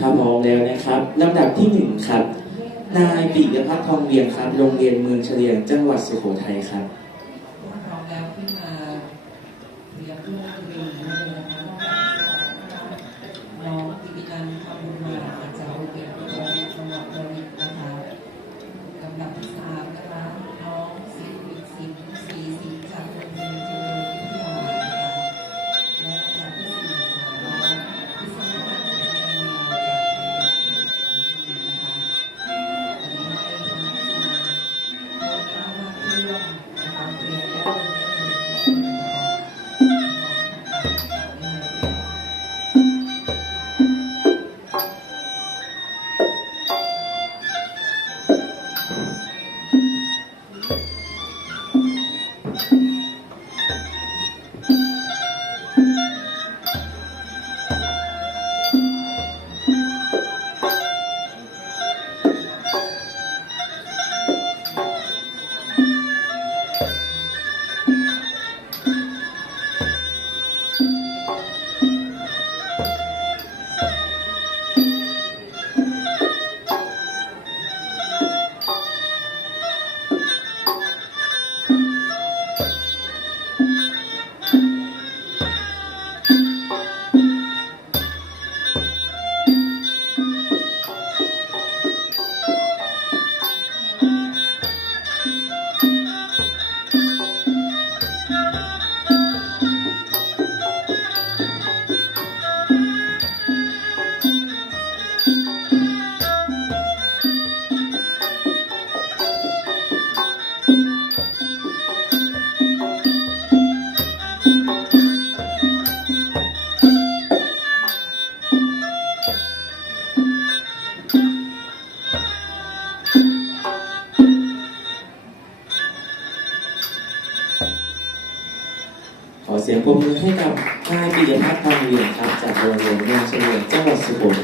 ถ้าพร้อมแล้วนะครับลำดับที่หนึ่งครับ นายปิยพัฒน์ทองเวียงครับ โรงเรียนเมืองเฉลียงจังหวัดสุโขทัยครับพร้อมแล้วขึ้นมาเรียนเพื่อเรียน ขอเสียงปรบมือให้กับนายปิยพัฒน์ทองเวียนครับ จากโรงเรียนเมืองเฉลียจังหวัดสุโขทัย